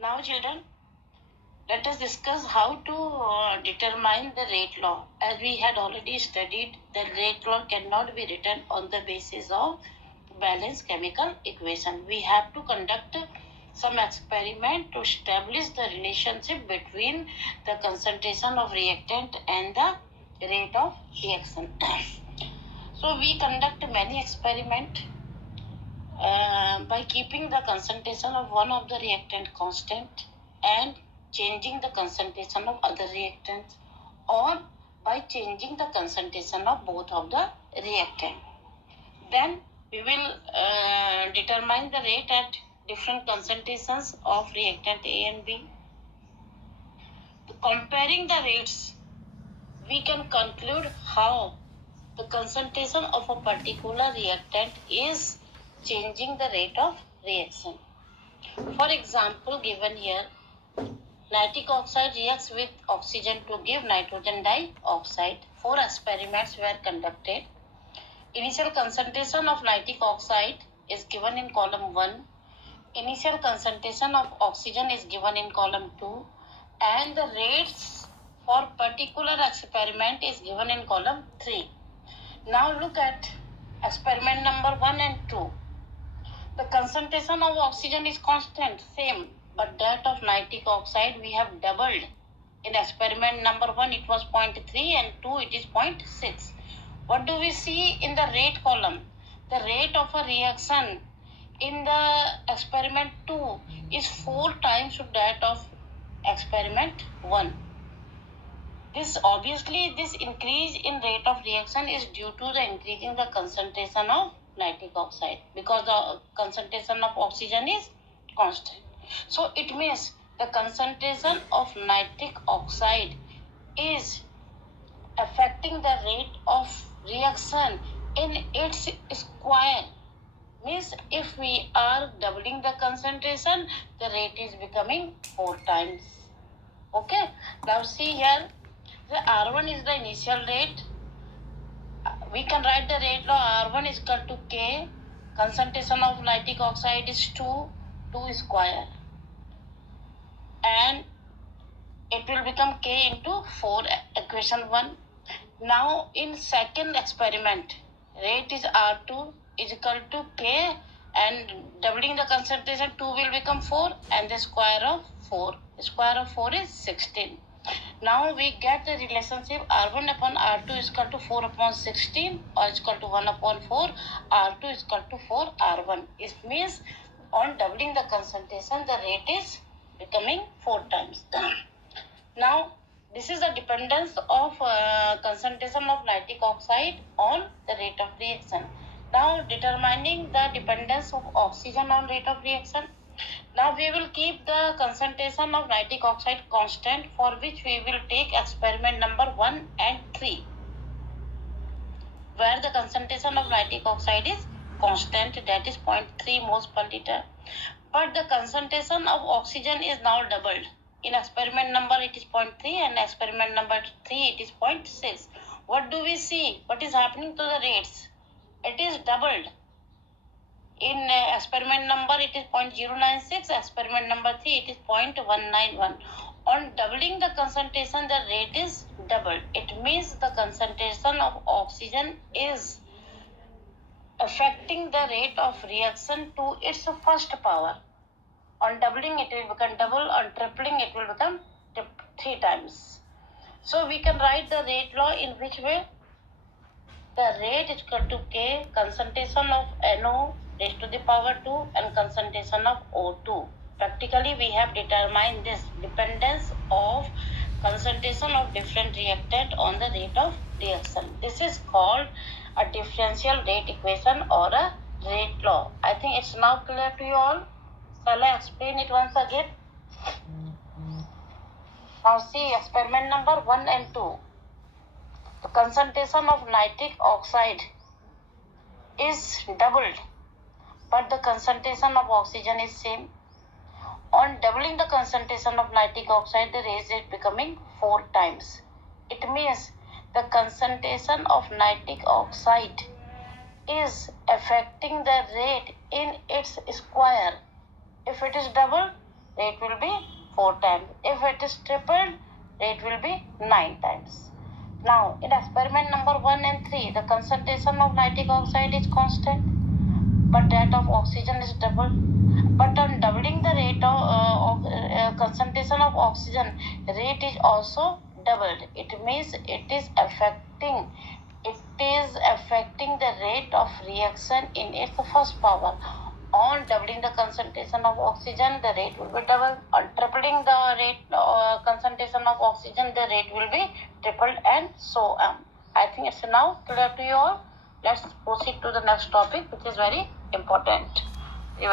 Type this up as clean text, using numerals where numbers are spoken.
Now, children, let us discuss how to determine the rate law. As we had already studied, the rate law cannot be written on the basis of balanced chemical equation. We have to conduct some experiment to establish the relationship between the concentration of reactant and the rate of reaction. So we conduct many experiments by keeping the concentration of one of the reactant constant and changing the concentration of other reactants, or by changing the concentration of both of the reactant. Then we will determine the rate at different concentrations of reactant A and B. Comparing the rates, we can conclude how the concentration of a particular reactant is changing the rate of reaction. For example, given here, nitric oxide reacts with oxygen to give nitrogen dioxide. 4 experiments were conducted. Initial concentration of nitric oxide is given in column 1. Initial concentration of oxygen is given in column 2. And the rates for particular experiment is given in column 3. Now look at experiment number 1 and 2. The concentration of oxygen is constant, same, but that of nitric oxide we have doubled. In experiment number 1 it was 0.3 and 2 it is 0.6. What do we see in the rate column? The rate of a reaction in the experiment 2 is 4 times that of experiment 1. This increase in rate of reaction is due to the increasing the concentration of nitric oxide, because the concentration of oxygen is constant. So it means the concentration of nitric oxide is affecting the rate of reaction in its square. Means if we are doubling the concentration, the rate is becoming 4 times. Okay, now see here, the R1 is the initial rate. We can write the rate law R1 is equal to K. Concentration of nitric oxide is 2 square. And it will become K into 4, equation 1. Now in second experiment, rate is R2 is equal to K, and doubling the concentration 2 will become 4, and the square of 4. The square of 4 is 16. Now we get the relationship R1 upon R2 is equal to 4 upon 16, or is equal to 1 upon 4. R2 is equal to 4 R1. It means on doubling the concentration, the rate is becoming 4 times. Now this is the dependence of concentration of nitric oxide on the rate of reaction. Now determining the dependence of oxygen on rate of reaction. Now we will keep the concentration of nitric oxide constant, for which we will take experiment number 1 and 3, where the concentration of nitric oxide is constant, that is 0.3 moles per liter. But the concentration of oxygen is now doubled. In experiment number it is 0.3, and experiment number 3 it is 0.6. What do we see? What is happening to the rates? It is doubled. In experiment number it is 0.096, experiment number 3 it is 0.191. On doubling the concentration, the rate is doubled. It means the concentration of oxygen is affecting the rate of reaction to its first power. On doubling it will become double, on tripling it will become 3 times. So we can write the rate law in which way? The rate is equal to K, concentration of NO raised to the power 2 and concentration of O2. Practically we have determined this dependence of concentration of different reactant on the rate of reaction. This is called a differential rate equation or a rate law. I think it's now clear to you all. Shall I explain it once again? Now see experiment number 1 and 2. The concentration of nitric oxide is doubled, but the concentration of oxygen is same. On doubling the concentration of nitric oxide, the rate is becoming 4 times. It means the concentration of nitric oxide is affecting the rate in its square. If it is double, rate will be 4 times. If it is tripled, rate will be 9 times. Now, in experiment number 1 and 3, the concentration of nitric oxide is constant, but that of oxygen is double. But on doubling the rate of concentration of oxygen, rate is also doubled. It means it is affecting the rate of reaction in its first power. On doubling the concentration of oxygen, the rate will be double. On tripling the rate concentration of oxygen, the rate will be tripled, and so on. I think it's now clear to you all. Let's proceed to the next topic, which is very important.